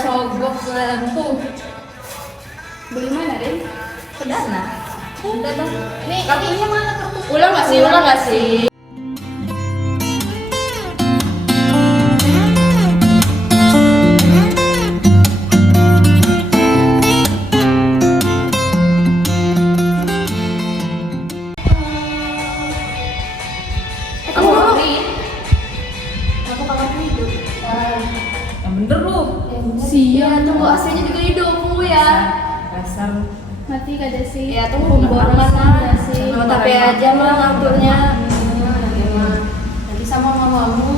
Sogok tuh. Beli mana, Den? Perdana. Udah dong. Nih, kartunya mana kartu? Ulang nggak sih? Yang bener lu. Siap, tunggu AC-nya juga hidupmu ya. Dasar. Mati kada sih? Ya tunggu pemborongan aja sih. Tapi aja mah ngaturnya. Nanti sama mamamu,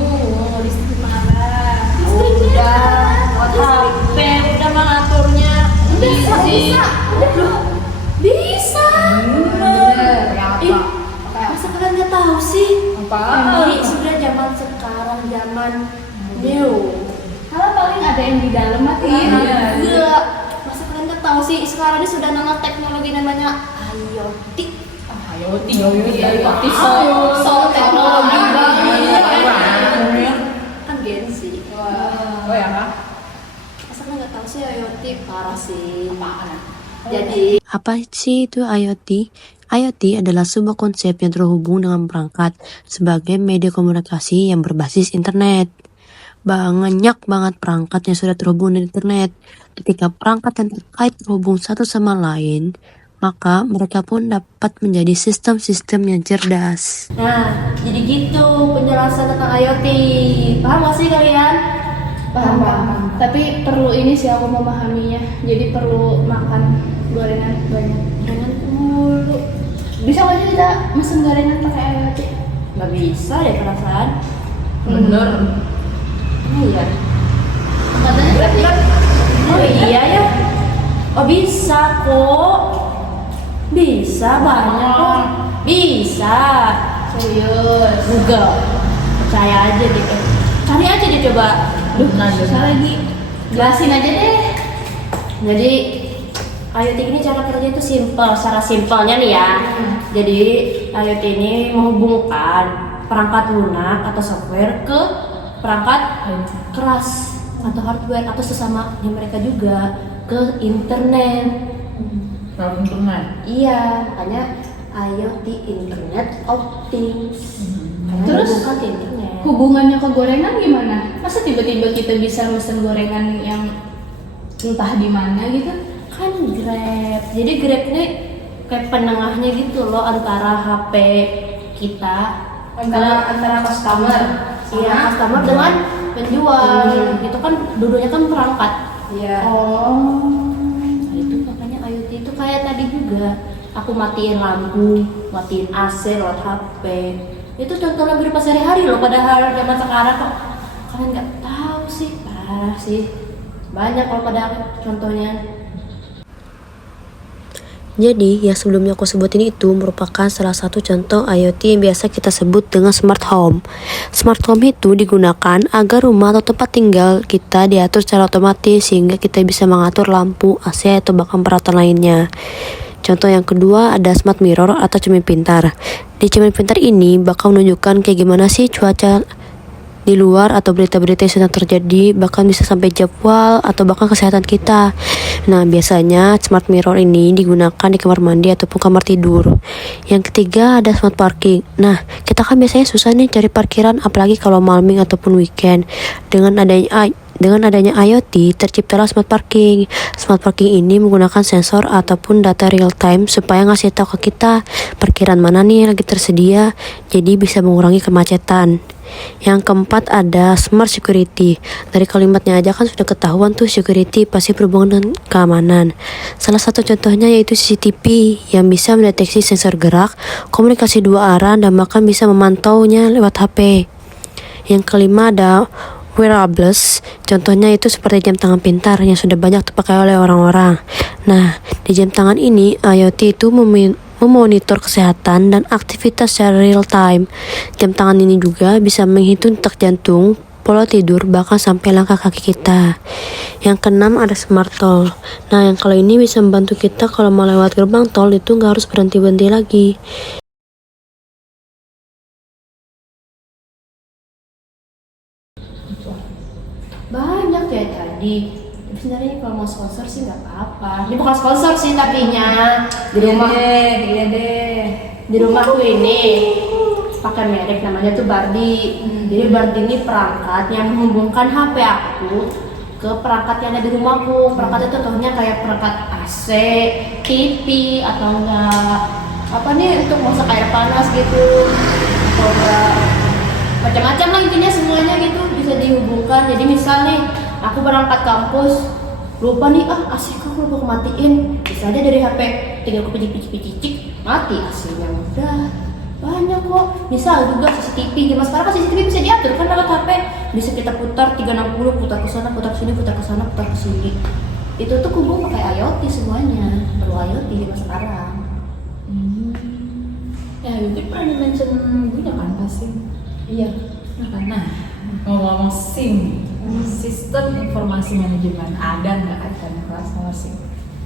listrik marah. Udah, HP udah mah ngaturnya. Bisa. Bisa. Ih, masa kalian nggak tahu sih? Apa? Ini sudah zaman sekarang, zaman new. Kalau paling ada yang di dalam matiin. Enggak. Masa kalian nggak tahu sih? Sekarang ini sudah teknologi namanya IoT. IoT. So teknologi banget. Kan gengsi. Oh ya kak? Masa kalian nggak tahu sih IoT? Parah sih. Apaan? Jadi Apa sih itu IoT? IoT adalah sebuah konsep yang terhubung dengan perangkat sebagai media komunikasi yang berbasis internet. Banyak banget perangkat yang sudah terhubung dengan internet. Ketika perangkat yang terkait terhubung satu sama lain, maka mereka pun dapat menjadi sistem-sistem yang cerdas. nah, jadi gitu penjelasan tentang IoT. Paham gak sih kalian? Paham. Tapi perlu ini sih aku memahaminya. Jadi perlu makan gorengan banyak. Jangan mulu. Bisa nggak sih kita mesen gorengan pakai IoT? Gak bisa deh perasaan. Bener. Iya. Katanya berarti. Oh iya ya. Oh bisa kok. Bisa banyak kok. Bisa. Serius. Google. Percaya aja deh. Cari aja deh coba. Susah lagi. Jelasin aja deh. Jadi IoT ini cara kerja itu simple, secara simpelnya nih ya. Jadi IoT ini menghubungkan perangkat lunak atau software ke perangkat keras atau hardware atau sesamanya mereka juga ke internet. Iya, makanya IoT Internet of Things. Terus? Menghubungkan ke internet. Hubungannya ke gorengan gimana? Masa tiba-tiba kita bisa mesen gorengan yang entah di mana gitu? Kan Grab. Jadi Grab ini kayak penengahnya gitu loh antara HP kita Antara customer. iya customer dengan penjual. Itu kan dulunya kan perangkat. Iya. Oh. Nah, itu makanya IoT itu kayak tadi juga. Aku matiin lampu, matiin AC lewat HP. Itu contoh kehidupan sehari-hari loh. Padahal zaman sekarang kok kalian nggak tahu sih. Parah sih. Banyak kalau pada contohnya. Jadi, yang sebelumnya aku sebutin itu merupakan salah satu contoh IoT yang biasa kita sebut dengan smart home. Smart home itu digunakan agar rumah atau tempat tinggal kita diatur secara otomatis sehingga kita bisa mengatur lampu, AC, atau bahkan peralatan lainnya. Contoh yang kedua ada smart mirror atau cermin pintar. Di cermin pintar ini bakal menunjukkan kayak gimana sih cuaca di luar atau berita-berita yang sedang terjadi, bahkan bisa sampai jadwal atau bahkan kesehatan kita. Nah, biasanya smart mirror ini digunakan di kamar mandi ataupun kamar tidur. Yang ketiga ada smart parking. Nah, kita kan biasanya susah nih cari parkiran apalagi kalau malam ataupun weekend. Dengan adanya IoT terciptalah smart parking. Smart parking ini menggunakan sensor ataupun data real time supaya ngasih tahu ke kita parkiran mana nih yang lagi tersedia, jadi bisa mengurangi kemacetan. Yang keempat ada smart security. Dari kalimatnya aja kan sudah ketahuan tuh security pasti berhubungan dengan keamanan. Salah satu contohnya yaitu CCTV yang bisa mendeteksi sensor gerak, komunikasi dua arah, dan bahkan bisa memantaunya lewat HP. Yang kelima ada wearables, contohnya itu seperti jam tangan pintar yang sudah banyak dipakai oleh orang-orang. Nah, di jam tangan ini IoT itu memonitor kesehatan dan aktivitas secara real time. Jam tangan ini juga bisa menghitung detak jantung, pola tidur, bahkan sampai langkah kaki kita. Yang keenam ada smart toll. Nah, yang kalau ini bisa membantu kita kalau mau lewat gerbang tol itu nggak harus berhenti-berhenti lagi. Banyak ya tadi. Tapi sebenarnya kalau mau sponsor sih nggak apa-apa. Ini bukan sponsor sih tapinya. Di rumah, iya deh. di rumahku ini pakai merek namanya tuh Bardi. Jadi Bardi ini perangkat yang menghubungkan HP aku ke perangkat yang ada di rumahku. Perangkat itu contohnya kayak perangkat AC, TV, atau enggak apa nih untuk masak air panas gitu, atau enggak macam-macam lah, intinya semuanya gitu bisa dihubungkan. Jadi misal nih aku berangkat kampus lupa nih AC kok lupa matiin, bisa aja dari HP tinggal aku picik mati AC-nya. Udah banyak kok. Misal juga CCTV, zaman sekarang kan CCTV bisa diatur kan lewat HP, bisa kita putar 360, putar ke sana, putar ke sini, putar ke sana, putar ke sini. Itu tuh kumpul pakai IoT semuanya, perlu IoT zaman sekarang. Ya, itu pernah di-mention Bunya kan pasti. Iya. Nah, ngomong-ngomong SIM, sistem informasi manajemen, ada nggak kaitannya kelas sama SIM?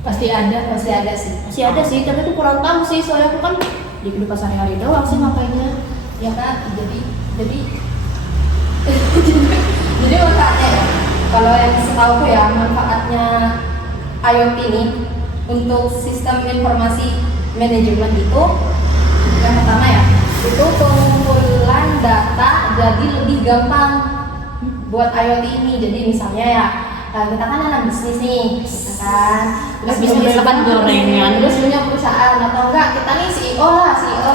Pasti ada sih. Masih ada sih, tapi aku kurang tahu sih, soalnya aku kan di kehidupan sehari-hari doang sih makanya. Ya kan, jadi jadi manfaatnya ya, kalau yang setahu aku ya, manfaatnya IoT ini untuk sistem informasi manajemen itu yang pertama ya, itu pengumpulan data jadi lebih gampang buat IoT ini. Jadi misalnya ya, kita kan anak bisnis nih, ya kan, terus Bisnis kan gorengan. terus punya perusahaan atau enggak, kita nih CEO lah, CEO.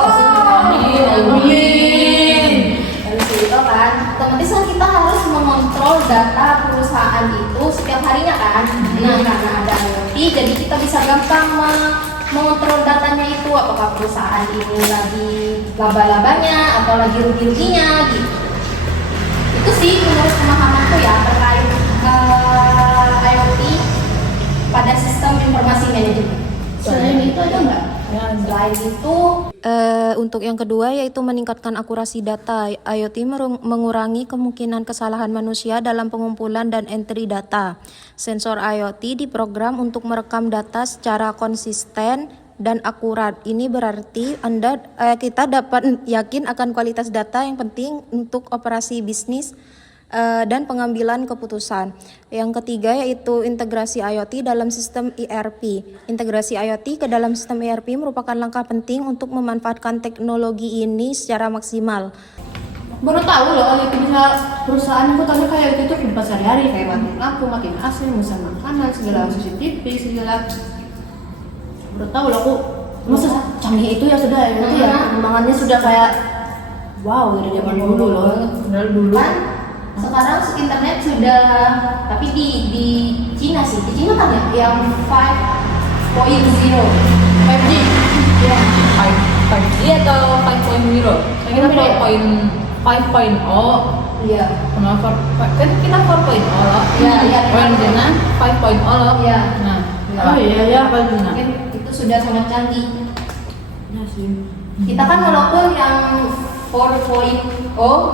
Dari CEO kan, otomatis kan kita harus mengontrol data perusahaan itu setiap harinya kan. Nah, karena ada IoT, jadi kita bisa gampang mengontrol datanya itu, apakah perusahaan ini lagi laba-labanya atau lagi rugi-ruginya gitu. Itu sih menurut pemahamanku ya terkait IoT pada sistem informasi manajemen. Selain itu ada nggak? Selain itu Untuk yang kedua yaitu meningkatkan akurasi data. IoT mengurangi kemungkinan kesalahan manusia dalam pengumpulan dan entry data. Sensor IoT diprogram untuk merekam data secara konsisten dan akurat. Ini berarti kita dapat yakin akan kualitas data yang penting untuk operasi bisnis dan pengambilan keputusan. Yang ketiga yaitu integrasi IoT dalam sistem ERP. Integrasi IoT ke dalam sistem ERP merupakan langkah penting untuk memanfaatkan teknologi ini secara maksimal. Baru tahu loh, itu bisa perusahaan itu tadi kayak itu kehidupan sehari-hari, kayak matiin lampu, matiin AC, memesan makanan, segala CCTV, segala. Baru tahu loh aku, masa canggih itu ya sudah ya, itu ya perkembangannya sudah kayak wow dari zaman dulu loh. Dari dulu. kan sekarang internet sudah, tapi di Cina sih, di Cina kan ya yang 5.0, 5G ya. 5G atau 5.0? Saya kira 5.0. Iya. Kenapa? Kan kita 4.0 loh. Iya, iya. Yang Dina 5.0 loh. Iya. Nah, Oh iya apa Dina? Mungkin itu sudah sangat canggih. Ya sih. Kita kan walaupun yang 4.0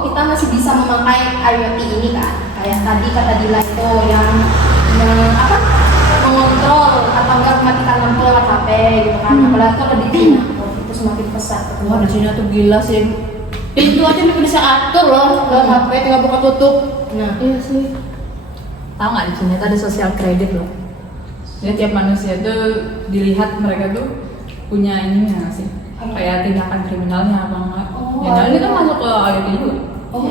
kita masih bisa memakai IoT ini kan, kayak tadi kata Dila itu yang mengontrol atau enggak mematikan lampu lewat HP gitu kan. Apalagi kalau di Cina itu semakin pesat. Wah di sini tuh gila sih. Pintu aja mereka bisa atur loh lewat HP, tinggal buka tutup. Nah, Iya sih. tahu nggak di sini tuh ada sosial kredit loh. Jadi tiap manusia tuh dilihat mereka tuh punya ininya nggak sih? Kayak tindakan kriminalnya apa enggak? Oh, Ya, nah, ini kan iya. masuk ke IoT juga. oh,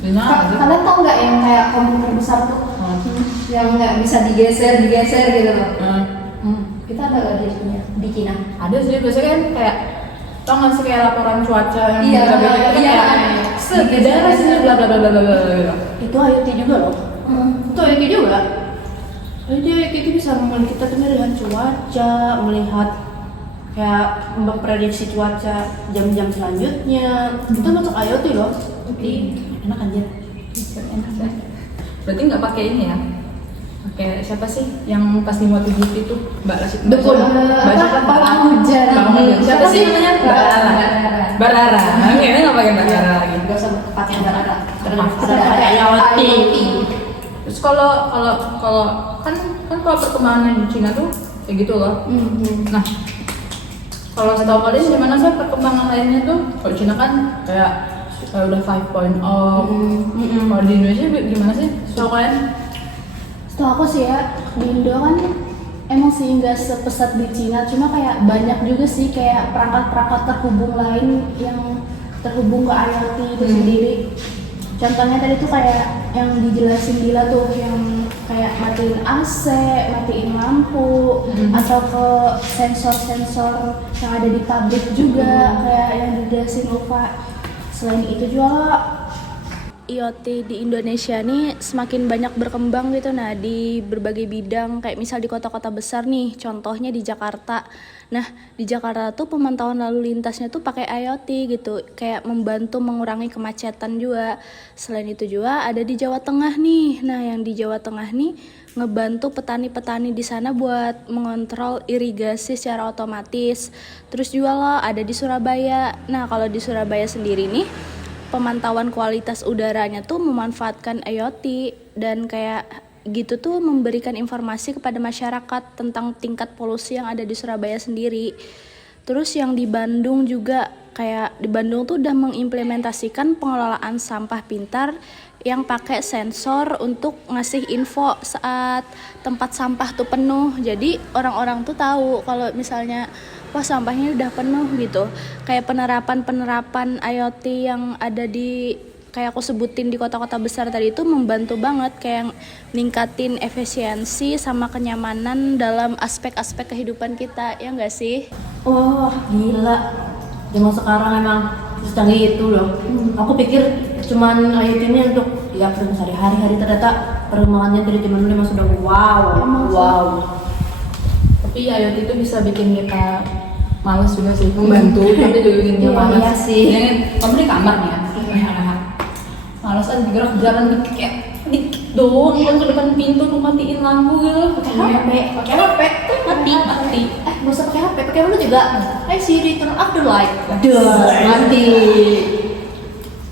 Benar aja. kalian tahu nggak yang kayak komputer besar tuh, yang nggak bisa digeser gitu loh? Kita ada nggak di Cina? Ada sih biasanya kan kayak tau nggak sih kayak laporan cuaca yang Iya, beda-beda gitu iya. kayak di daerah sini bla bla bla bla bla bla. Itu IoT juga loh. Itu IoT juga. Jadi itu bisa membantu kita tuh melihat cuaca, melihat kayak memprediksi cuaca jam-jam selanjutnya. Itu masuk IoT loh. Jadi enak aja. Enak sih. Berarti nggak pakai ini ya? Pakai siapa sih yang pas di MotoGP itu Mbak Rashid? Dukun. Pawang hujan. Siapa sih namanya? Mbak Rara. Mbak Rara. Kayaknya nggak pakai Mbak Rara lagi. Gak usah pakai darah. Ada IoT. Terus kalau kan kalau perkembangan di Cina tuh kayak gitu loh. Nah, kalau setahu kalian gimana sih perkembangan lainnya tuh? Kalau Cina kan kayak udah 5.0. Kalau di Indonesia gimana sih? Setahu kalian? Setahu aku sih ya, di Indo kan emang sih nggak sepesat di Cina, cuma kayak banyak juga sih kayak perangkat-perangkat terhubung lain yang terhubung ke IoT itu sendiri. Contohnya tadi tuh kayak yang dijelasin Dila tuh, yang kayak matiin AC, matiin lampu, atau ke sensor-sensor yang ada di pabrik juga, kayak yang dijelasin Ulfa. Selain itu juga IoT di Indonesia nih semakin banyak berkembang gitu, nah di berbagai bidang, kayak misal di kota-kota besar nih, contohnya di Jakarta. Nah di Jakarta tuh pemantauan lalu lintasnya tuh pakai IoT gitu, kayak membantu mengurangi kemacetan juga. Selain itu juga ada di Jawa Tengah nih, nah yang di Jawa Tengah nih ngebantu petani-petani di sana buat mengontrol irigasi secara otomatis. Terus juga lah ada di Surabaya. Nah kalau di Surabaya sendiri nih, pemantauan kualitas udaranya tuh memanfaatkan IoT dan kayak gitu tuh memberikan informasi kepada masyarakat tentang tingkat polusi yang ada di Surabaya sendiri. Terus yang di Bandung juga, kayak di Bandung tuh udah mengimplementasikan pengelolaan sampah pintar yang pakai sensor untuk ngasih info saat tempat sampah tuh penuh. Jadi orang-orang tuh tahu kalau misalnya wah sampahnya udah penuh gitu. Kayak penerapan IoT yang ada di kayak aku sebutin di kota-kota besar tadi itu membantu banget kayak ningkatin efisiensi sama kenyamanan dalam aspek-aspek kehidupan kita, ya enggak sih? Wah gila. Zaman sekarang emang secanggih itu loh. Aku pikir cuman IoT ini untuk ya aktivitas sehari-hari, ternyata perkembangannya dari zaman dulu emang sudah wow. Tapi IoT itu bisa bikin kita malas juga sih, membantu tapi juga bikin kita malas. Iya sih. Kamu di kamar nih ya, malas aja gerak-gerakan dikit kayak dikit doang, kan ke depan pintu tuh matiin lampu gitu. Pakai HP tuh mati. Gak usah pakai HP, pakai dulu juga. Hey Siri, turn up the light. Mati.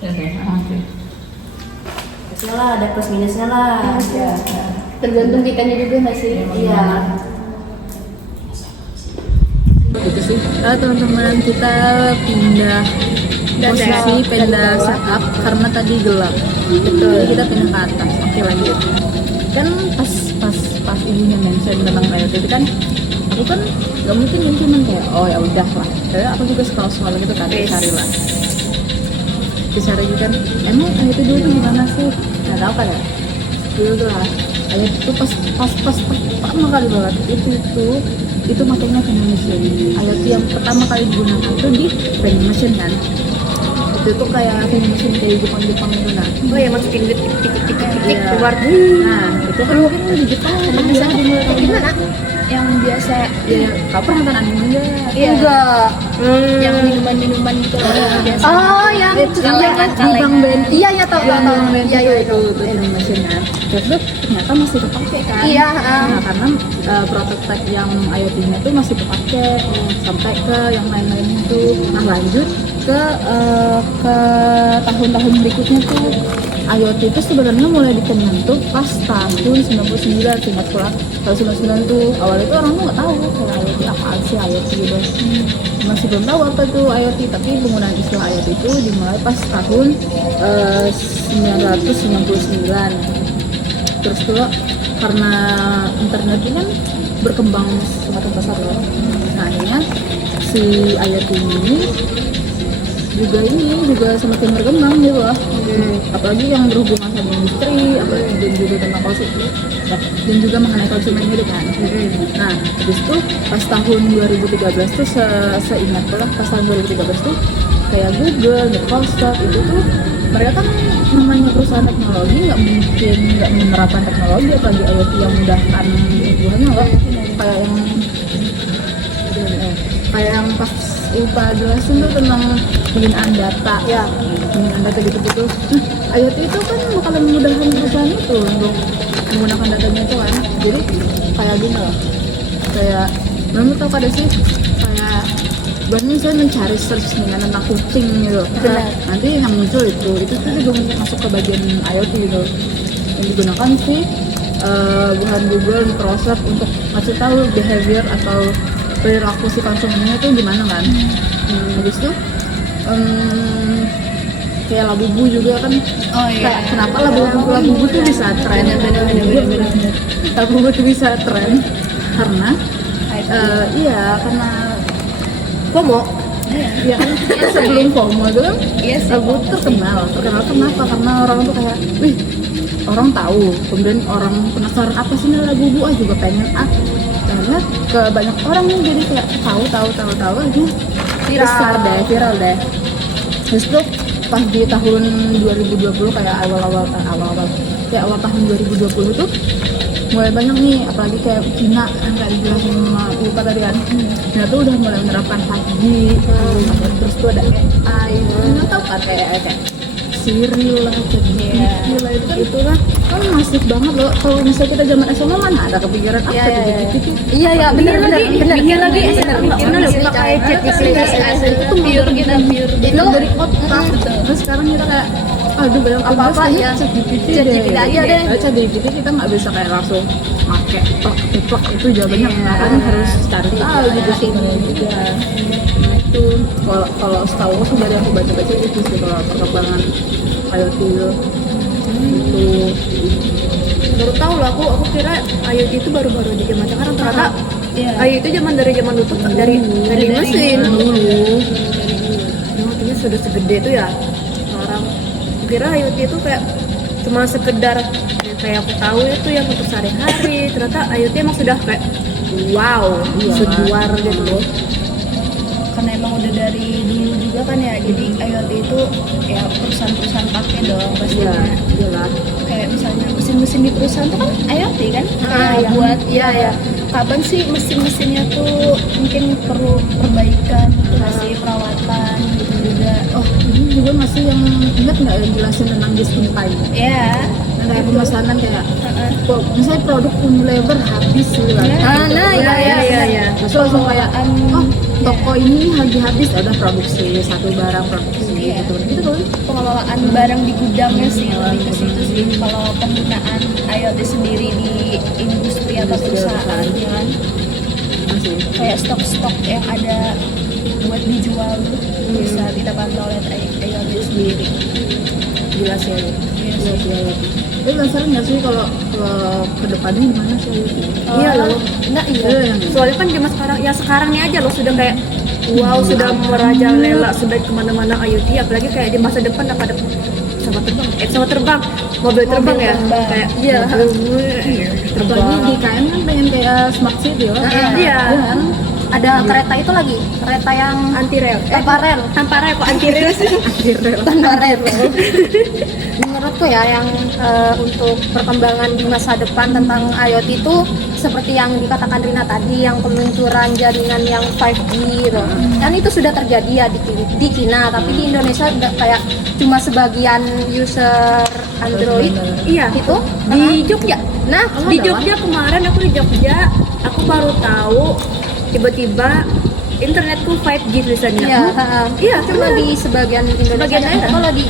Ya deh, oke. Plusnya lah, ada plus minusnya lah. Tergantung kitanya juga nggak sih? Iya. Gitu sih. Teman-teman kita pindah posisi, pindah setup karena tadi gelap. Jadi kita pindah ke atas. Oke lanjut. Kan pas ibunya mention tentang IoT itu kan, aku kan gak mungkin cuman kayak oh ya udah lah. Karena aku juga scroll gitu kan, cari lah. Dicari juga kan, emang IoT dulu tuh gimana sih? Nggak tahu kan ya. Dulu tuh lah. IoT itu pas pertama kali banget itu makanya Venimation. IoT yang pertama kali digunakan itu di Venimation kan. Itu tuh kayak Venimation dari Jepang itu nah. Oh ya masukin titik keluar. Nah itu kan mungkin di Jepang bisa Gimana? yang biasa ya kau pernah nonton anime enggak? Iya. Enggak. Yang minuman-minuman gitu loh yang biasa. Oh, yang Bang Ben. Iya, ya tahu. Iya itu Venimation kan. Terus tuh ternyata masih kepake kan? Iya. Nah karena prototipe yang IoT-nya tuh masih kepake sampai ke yang lain-lainnya tuh. Nah lanjut ke tahun-tahun berikutnya tuh IoT itu sebenarnya mulai dikenal tuh pas tahun 99, seingat pula tahun 99 tuh awalnya tuh orang tuh nggak tahu kayak IoT apaan sih IoT gitu, masih belum tahu apa tuh IoT, tapi penggunaan istilah IoT itu dimulai pas tahun 1999. Terus tuh karena internet ini kan berkembang semakin besar loh, nah akhirnya si IoT ini juga semakin berkembang gitu loh. Apalagi yang berhubungan sama industri, dan juga tentang konsumen dan juga mengenai konsumen gitu kan. Nah, habis itu pas tahun 2013 tuh seingat lah pas tahun 2013 tuh kayak Google, Microsoft itu tuh mereka kan namanya perusahaan teknologi nggak menerapkan teknologi apalagi IoT yang memudahkan hubungannya nggak kayak yang pas Upa jelasin tuh tentang penggunaan data penggunaan data gitu IoT itu kan bakalan memudahkan perusahaan itu untuk menggunakan datanya itu kan. Jadi kayak gini loh, kayak kamu tau kada sih kayak banyak saya mencari search dengan tentang kucing gitu. Nanti yang muncul itu tuh juga masuk ke bagian IoT gitu yang digunakan sih bahan Google Microsoft untuk ngasih tahu behavior atau perilaku si konsumennya tuh gimana kan. Habis itu kayak Labubu juga kan. Kayak kenapa Labubu tuh bisa tren. Labubu tuh bisa tren karena karena FOMO. Iya kan sebelum FOMO itu kan Labubu terkenal kenapa? Karena orang tuh kayak orang tahu, kemudian orang penasaran apa sih Labubu, juga pengen karena ke banyak orang nih, jadi kayak tahu aja viral deh. Terus tuh pas di tahun 2020 kayak awal tahun 2020 tuh mulai banyak nih, apalagi kayak Cina yang kayak dijelasin sama Upa tadi kan. Cina tuh udah mulai menerapkan 5G, terus tuh ada AI, nggak tahu kan kayak Siri lah, ChatGPT lah, itu kan masif banget loh. Kalau misalnya kita zaman SMA mana ada kepikiran apa ChatGPT? Iya benar lagi pakai ChatGPT itu tuh pure itu dari otak. Terus sekarang kita kayak aduh banyak apa ya ChatGPT aja deh. ChatGPT kita nggak bisa kayak langsung pakai plug itu jawabannya kan harus cari tahu gitu sih. Itu kalau setahu aku dari aku baca-baca itu sih kalau perkembangan IoT itu. Baru tahu loh aku kira IoT itu baru-baru di zaman sekarang, ternyata IoT itu dari zaman dulu tuh dari mesin artinya sudah segede itu ya sekarang. Aku kira IoT itu kayak cuma sekedar kayak aku tahu itu yang untuk sehari-hari, ternyata IoT emang sudah kayak seduar gitu loh. Karena emang udah dari dulu juga kan ya, jadi IoT itu ya perusahaan-perusahaan pakai dong pastinya. Iyalah. Kayak misalnya mesin-mesin di perusahaan tuh kan IoT kan, buat kapan sih mesin-mesinnya tuh mungkin perlu perbaikan, kasih perawatan gitu juga. Ini juga masih yang ingat nggak yang jelasin tentang just in time? Kayak pemesanan kayak misalnya produk Unilever habis gitu kan. Terus langsung kayak toko ini lagi habis, ada produksi satu barang produksi gitu kan. Pengelolaan barang di gudangnya sih lebih ke situ sih. Kalau penggunaan IoT sendiri di industri atau perusahaan kan kayak stok-stok yang ada buat dijual bisa kita pantau oleh IoT sendiri. Jelas ya. Tapi penasaran nggak sih kalau ke depannya gimana sih? Iya loh, soalnya kan zaman sekarang nih aja loh sudah kayak sudah merajalela, sudah kemana-mana IoT, apalagi kayak di masa depan akan ada pesawat terbang, mobil terbang ya, kayak terbang di KM kan pengen kayak smart city loh. Iya. Ada kereta itu lagi, kereta yang anti rel, tanpa rel kok anti rel sih? tanpa rel. Menurutku ya yang untuk perkembangan di masa depan tentang IoT itu seperti yang dikatakan Rina tadi, yang peluncuran jaringan yang 5G gitu. Dan itu sudah terjadi ya di Cina, tapi di Indonesia kayak cuma sebagian user Android. Iya, itu di Jogja. Nah, di Jogja kemarin aku di Jogja, aku baru tahu tiba-tiba internetku 5G tulisannya. Iya, cuma di sebagian Indonesia. Kalau di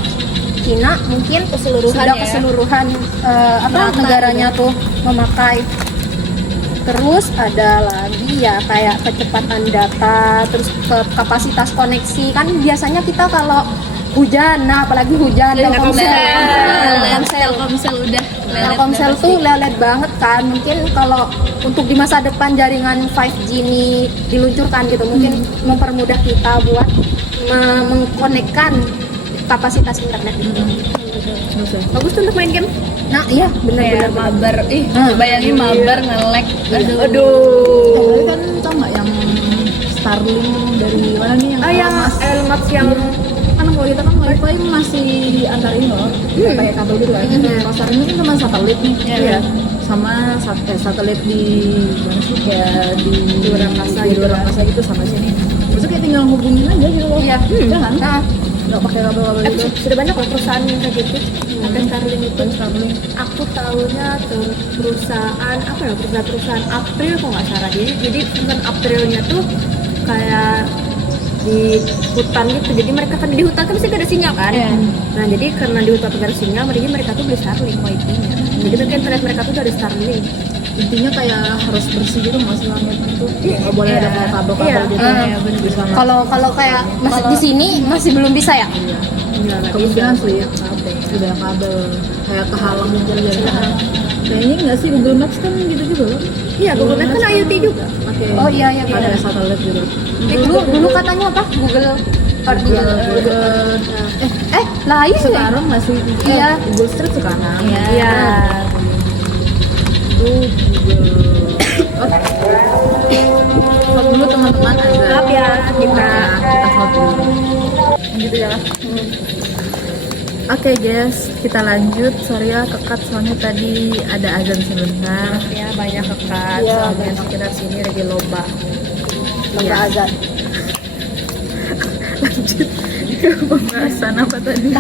Cina mungkin keseluruhan negaranya tuh memakai. Terus ada lagi ya kayak kecepatan data, terus kapasitas koneksi. Kan biasanya kita kalau hujan, apalagi hujan, Telkomsel tuh lelet banget kan. Mungkin kalau untuk di masa depan jaringan 5G ini diluncurkan gitu, mungkin mempermudah kita buat mengkonekkan kapasitas internet itu. Bagus tuh untuk main game. Nah iya benar-benar mabar. Bayangin mabar nge-lag. Aduh. Kan tau nggak yang Starlink dari mana nih yang Elon Musk yang kan kalau kita kan wifi masih diantarin pakai kabel gitu kan. Pasarnya kan cuma satelit nih. Iya. Sama satelit di mana sih, kayak di luar angkasa gitu sama sini. Maksudnya kayak tinggal hubungin aja gitu loh. Iya. Udah kan? Nggak pakai kabel-kabel gitu. Sudah banyak loh perusahaan yang kayak gitu. Pakai Starlink itu. Starlink. Aku tahunya tuh perusahaan apa ya, perusahaan April kok nggak salah. Jadi perusahaan Aprilnya tuh kayak di hutan gitu, jadi mereka kan di hutan kan pasti gak ada sinyal kan. Nah jadi karena di hutan gak ada sinyal, mereka tuh beli Starlink wifi-nya. Jadi kan internet mereka tuh dari Starlink. Intinya kayak harus bersih gitu masih langit itu. Nggak boleh ada kayak kabel-kabel gitu. Bisa nggak? Kalau kayak masih di sini masih belum bisa ya? Kemungkinan sih sudah kabel kayak kehalang mungkin jadi kayaknya nggak sih, Google Maps kan gitu juga loh. Iya, Google Maps kan IoT juga. Oke. Oh iya Ada satelit gitu. Dulu katanya apa? Google Google lain sekarang masih Iya. Google Street sekarang. Iya. Itu Google. Slot dulu teman-teman, ada. Maaf ya, kita Slot dulu. Gitu ya. Oke guys, kita lanjut. Sorry ya kekat soalnya tadi ada azan sebentar. ya banyak kekat. Iya, Soalnya sekitar sini lagi loba. Lomba azan. Lanjut ke pembahasan apa tadi?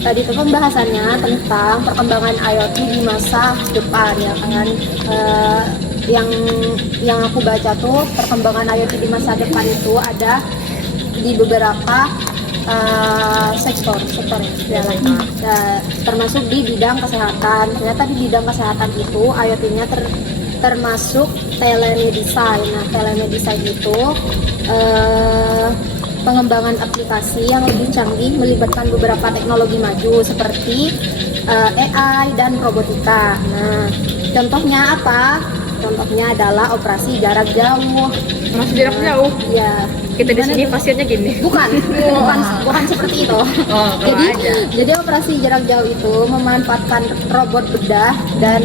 Tadi itu pembahasannya tentang perkembangan IoT di masa depan ya kan. Yang aku baca tuh perkembangan IoT di masa depan itu ada di beberapa sektor ya, termasuk di bidang kesehatan. Ternyata di bidang kesehatan itu IoT-nya termasuk telemedicine. Nah, telemedicine itu pengembangan aplikasi yang lebih canggih melibatkan beberapa teknologi maju seperti AI dan robotika. Nah, contohnya apa? Contohnya adalah operasi jarak jauh. Masih jarak jauh. Ya, Kita di sini pasiennya gini. bukan seperti itu. Oh, Jadi operasi jarak jauh itu memanfaatkan robot bedah dan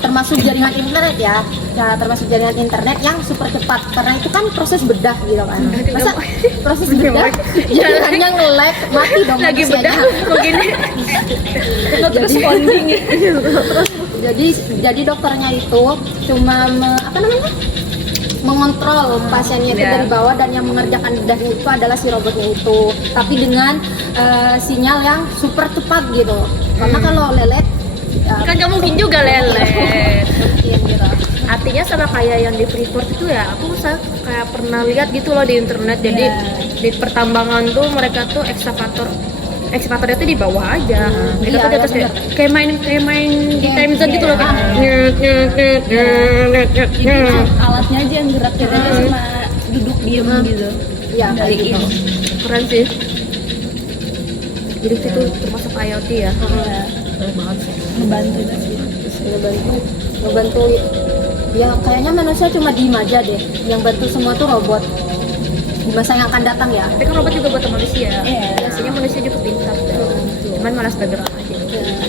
termasuk jaringan internet ya. Nah, termasuk jaringan internet yang super cepat karena itu kan proses bedah gitu kan. Masa proses bedah jaringannya nge-lag, mati dong Lagi manusianya. bedah kok gini. Responding gitu. Jadi dokternya itu cuma mengontrol pasiennya itu dari bawah, dan yang mengerjakan bedahnya itu adalah si robotnya itu, tapi dengan sinyal yang super cepat gitu. Karena kalau lelet Kan gak mungkin juga lelet. mungkin gitu. Artinya sama kayak yang di Freeport itu ya, aku kayak pernah lihat gitu loh di internet. Jadi di pertambangan tuh mereka tuh ekskavatornya tuh di bawah aja. Mereka tuh di atas kayak main di time zone gitu loh kan. Alatnya aja yang gerak, kita cuma duduk diem gitu. Iya, kayak gitu. Keren sih. Jadi itu termasuk IoT ya. Keren banget sih. Ngebantu ya, kayaknya manusia cuma diem aja deh, yang bantu semua tuh robot di masa yang akan datang ya. Tapi kan robot juga buat manusia. Biasanya manusia juga pintar dan cuman malas bergerak aja.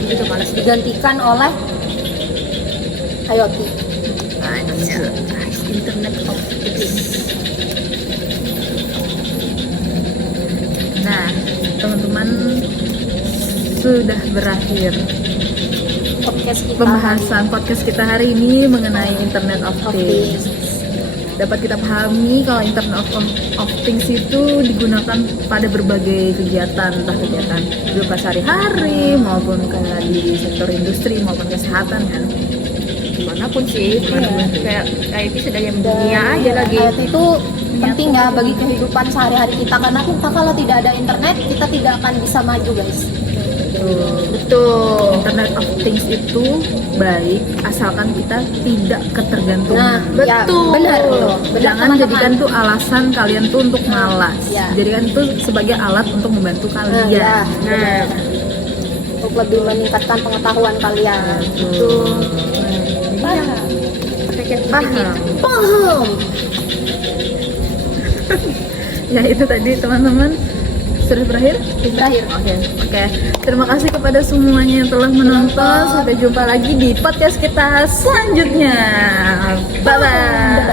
Itu malas Digantikan oleh IoT. Internet of Things. Nah, teman-teman, sudah berakhir pembahasan podcast kita hari ini mengenai Internet of Things. Dapat kita pahami kalau Internet of Things itu digunakan pada berbagai kegiatan, entah kegiatan hidup sehari-hari maupun kayak di sektor industri maupun kesehatan kan. Dimanapun sih, kayak IT sudah yang dunia aja lagi. IoT itu penting ya bagi kehidupan sehari-hari kita, karena kita kalau tidak ada internet kita tidak akan bisa maju guys. Betul. Internet of Things itu baik asalkan kita tidak ketergantungan. Nah, ya, benar. Jangan teman-teman. jadikan tuh alasan kalian tuh untuk malas. Ya. Jadikan itu sebagai alat untuk membantu kalian. Ya, benar. Untuk lebih meningkatkan pengetahuan kalian. Betul. Paham. Ya itu tadi teman-teman, sudah berakhir. Oke. Terima kasih kepada semuanya yang telah menonton. Sampai jumpa lagi di podcast kita selanjutnya. Bye bye.